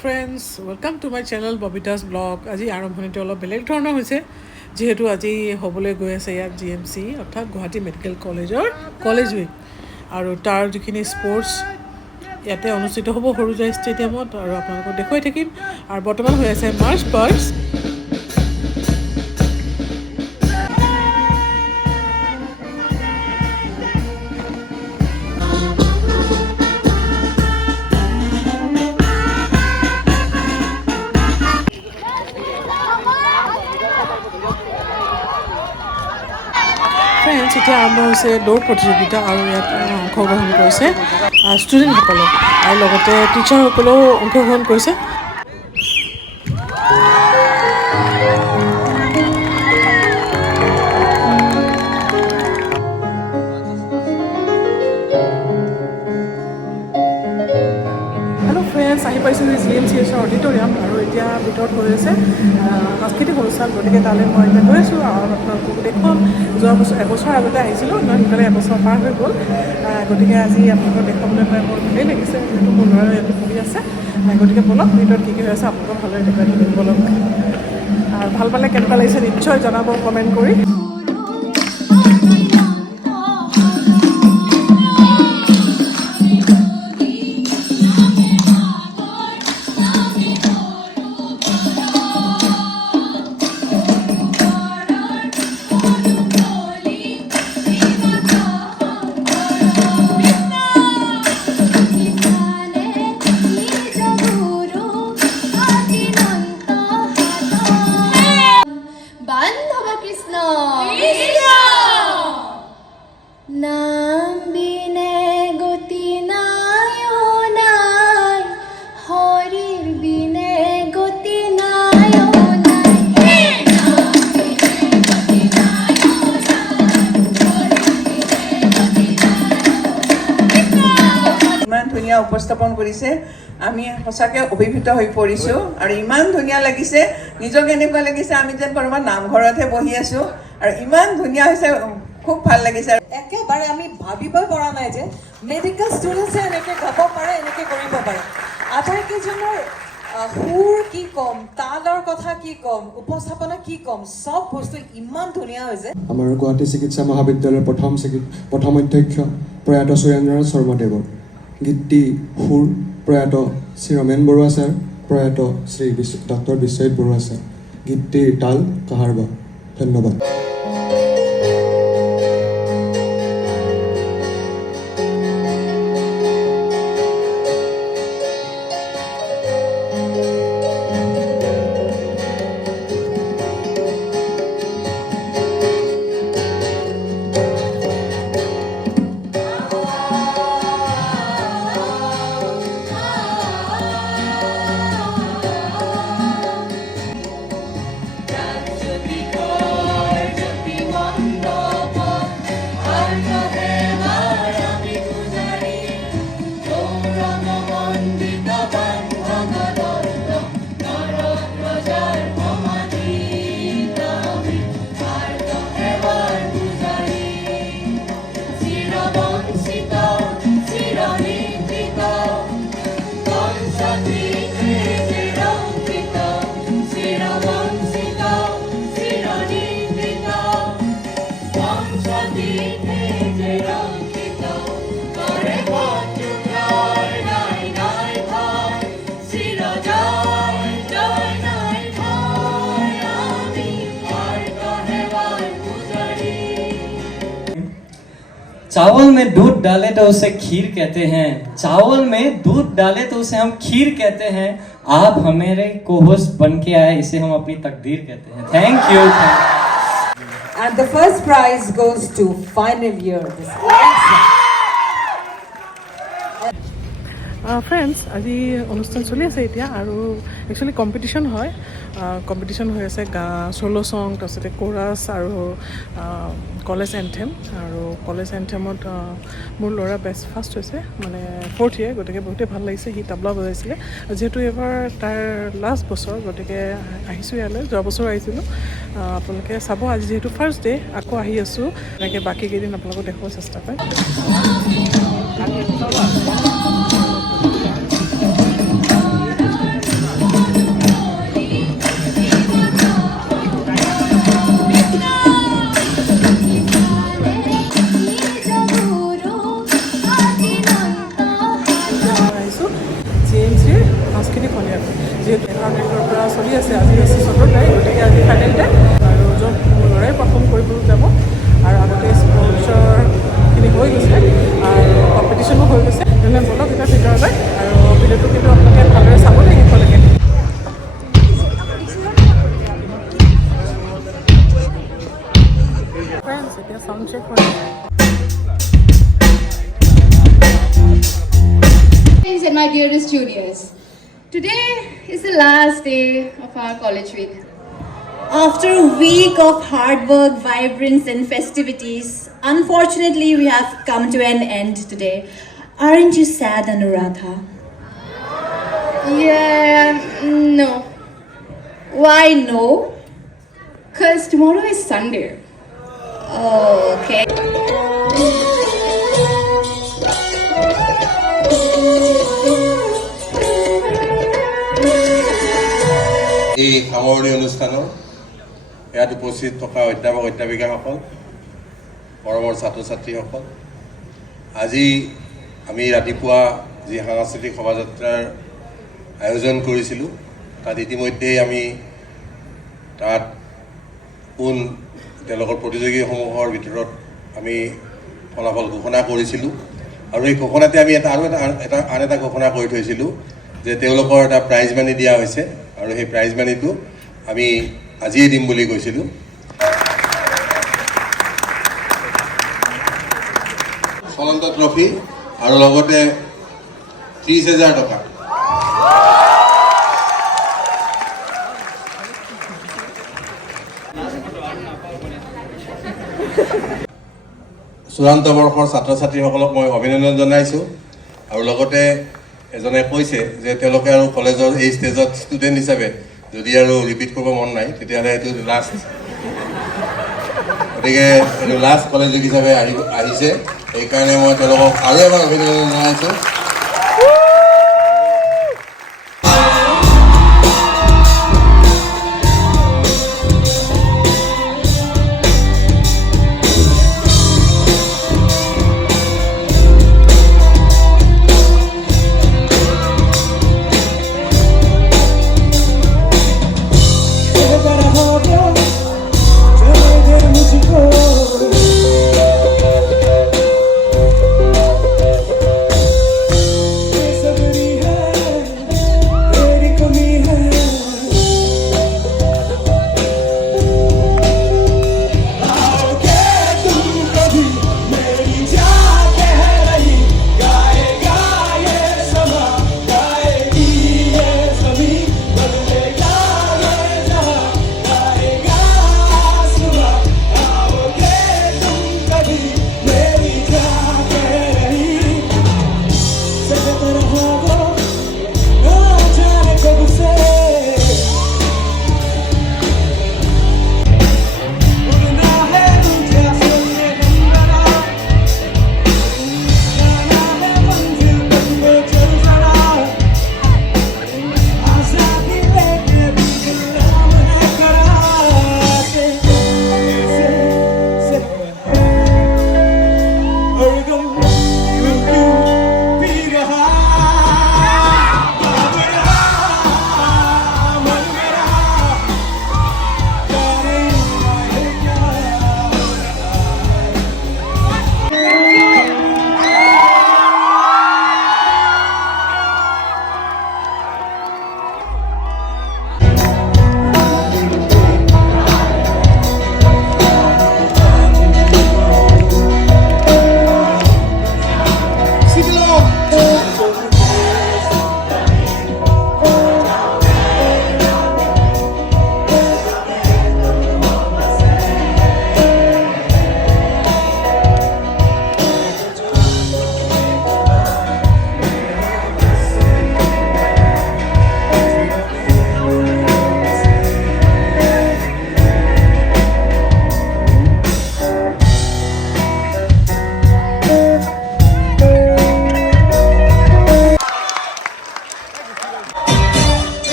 Friends welcome to my channel babitasvlog আজি আৰম্ভণিটো অলপ বেলেগ ধৰণৰ হৈছে যিহেতু আজি হ'বলৈ গৈ আছে ইয়াত GMC অৰ্থাৎ গুৱাহাটী মেডিকেল কলেজৰ কলেজ উইক আৰু তাৰ যিখিনি স্পৰ্টছ ইয়াতে অনুষ্ঠিত হ'ব সৰুজাই ষ্টেডিয়ামত আৰু আপোনালোকক দেখুৱাই থাকিম আৰু বৰ্তমান হৈ আছে মাৰ্চ পাষ্ট ফ্ৰেণ্ডছ এতিয়া আৰম্ভ হৈছে দৌৰ প্ৰতিযোগিতা আৰু ইয়াত অংশগ্ৰহণ কৰিছে ষ্টুডেণ্টসকলে আৰু লগতে টিচাৰসকলেও অংশগ্ৰহণ কৰিছে হেল্ল' ফ্ৰেণ্ডছ আহি পাইছোঁ GMCHৰ অডিটৰিয়াম আৰু এতিয়া ভিতৰত হৈ আছে সাংস্কৃতিক অনুষ্ঠান গতিকে তালৈ মই এতিয়া গৈ আছোঁ আৰু আপোনালোকক দেখুৱাম এবছৰ আগতে আহিছিলোঁ মই সোনকালে এবছৰ পাৰ হৈ গ'ল গতিকে আজি আপোনালোকক দেখুৱাবলৈ পাই মোৰ ভালেই লাগিছে যিহেতু মোৰ ল'ৰা ইয়াতে পঢ়ি আছে গতিকে বলক ভিতৰত কি হৈ আছে আপোনালোকক ভালদৰে দেখুৱাই থাকিম বলক আৰু ভাল পালে কেনেকুৱা লাগিছে নিশ্চয় জনাব কমেণ্ট কৰি উপস্থাপন কৰিছে আমি সঁচাকৈ অভিভূত হৈ পৰিছোঁ আৰু ইমান ধুনীয়া লাগিছে নিজক এনেকুৱা লাগিছে আমি যেন ক'ৰবাত নামঘৰতহে বহি আছোঁ আৰু ইমান ধুনীয়া হৈছে খুব ভাল লাগিছে একেবাৰে আমি ভাবিব পৰা নাই যে মেডিকেল ষ্টুডেণ্টছে এনেকৈ গাব পাৰে এনেকৈ কৰিব পাৰে আটাইকেইজনৰ সুৰ কি ক'ম তালৰ কথা কি ক'ম উপস্থাপনা কি ক'ম চব বস্তু ইমান ধুনীয়া হৈছে আমাৰ গুৱাহাটী চিকিৎসা মহাবিদ্যালয়ৰ প্ৰথম অধ্যক্ষ প্ৰয়াত সুৰেন্দ্ৰনাথ শৰ্মাদেৱৰ গীতটি সুৰ প্ৰয়াত শ্ৰী ৰমেন বৰুৱা ছাৰ প্ৰয়াত শ্ৰী ডক্টৰ বিশ্বজিৎ বৰুৱা ছাৰ গীতটিৰ তাল কাহাৰবা ধন্যবাদ चावल में दूध डाले तो उसे खीर कहते हैं चावल में दूध डाले तो उसे हम खीर कहते हैं आप हमारे को-होस्ट बन के आए इसे हम अपनी तकदीर कहते हैं thank you and the first prize goes to final year friends আজি অনুষ্ঠান চলি আছে এতিয়া আৰু একচুৱেলি কম্পিটিশ্যন হয় কম্পিটিশ্যন হৈ আছে চ'ল' ছং তাৰপিছতে কোৰাছ আৰু কলেজ এন্থেম আৰু কলেজ এন্থেমত মোৰ ল'ৰা বেষ্ট ফাৰ্ষ্ট হৈছে মানে 4th ইয়েৰ গতিকে বহুতেই ভাল লাগিছে সি তাবলা বজাইছিলে যিহেতু এইবাৰ তাৰ লাষ্ট বছৰ গতিকে আহিছোঁ ইয়ালৈ যোৱা বছৰ আহিছিলোঁ আপোনালোকে চাব আজি যিহেতু ফাৰ্ষ্ট ডে আকৌ আহি আছোঁ এনেকৈ বাকী কেইদিন আপোনালোকক দেখুৱাব চেষ্টা কৰিম ফ্ৰেণ্ডছ এতিয়া সাউণ্ড চেক হৈ আছে And my dearest juniors, today is the last day of our college week. After a week of hard work, vibrance and festivities, unfortunately we have come to an end today. Aren't you sad, Anuradha? Yeah, no. Why no? Because tomorrow is Sunday. Oh, okay. এই সামৰণি অনুষ্ঠানৰ ইয়াত উপস্থিত থকা অধ্যাপক অধ্যাপিকাসকল মৰমৰ ছাত্ৰ ছাত্ৰীসকল আজি আমি ৰাতিপুৱা যি সাংস্কৃতিক শোভাযাত্ৰাৰ আয়োজন কৰিছিলোঁ তাত ইতিমধ্যেই আমি তাত কোন তেওঁলোকৰ প্ৰতিযোগীসমূহৰ ভিতৰত আমি ফলাফল ঘোষণা কৰিছিলোঁ আৰু এই ঘোষণাতে আমি আন এটা ঘোষণা কৰি থৈছিলোঁ যে তেওঁলোকৰ এটা প্ৰাইজ মানি দিয়া হৈছে আৰু সেই প্ৰাইজ মানিটো আমি আজিয়ে দিম বুলি কৈছিলোঁ চলন্ত ট্ৰফি আৰু লগতে 30,000 টকা চূড়ান্ত বৰ্ষৰ ছাত্ৰ ছাত্ৰীসকলক মই অভিনন্দন জনাইছোঁ আৰু লগতে এজনে কৈছে যে তেওঁলোকে আৰু কলেজৰ এই ষ্টেজত ষ্টুডেণ্ট হিচাপে যদি আৰু ৰিপিট কৰিব মন নাই তেতিয়াহ'লে এইটো লাষ্ট গতিকে এইটো লাষ্ট কলেজ উইক হিচাপে আহিছে সেইকাৰণে মই তেওঁলোকক আৰু এবাৰ অভিনন্দন জনাইছোঁ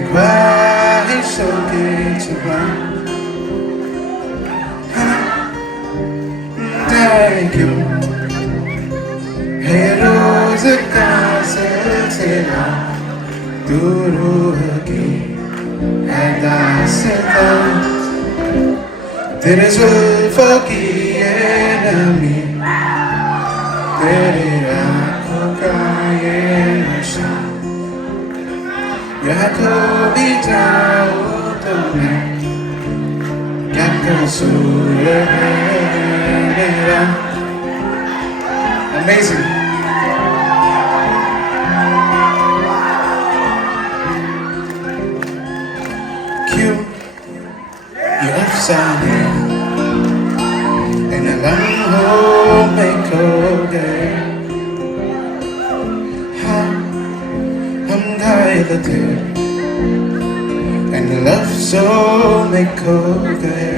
Guwahati vlog. Thank you. Heroes a castle duro aqui é da cidade. Teres for que enemy. Terá cocaína chão. Guwahatiyoutuber. Amazing. Q, you upside down, and a long hole make okay. I'm dilated, and love so make okay.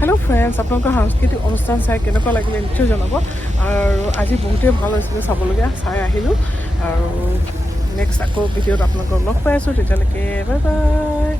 Hello' friends, আপোনালোকৰ সাংস্কৃতিক অনুষ্ঠান চাই কেনেকুৱা লাগিলে নিশ্চয় জনাব। আৰু আজি বহুতেই ভাল হৈছিলে চাবলগীয়া, চাই আহিলোঁ। আৰু নেক্সট আকৌ ভিডিঅ'ত আপোনালোকক লগ পাই আছোঁ। তেতিয়ালৈকে বাই বাই।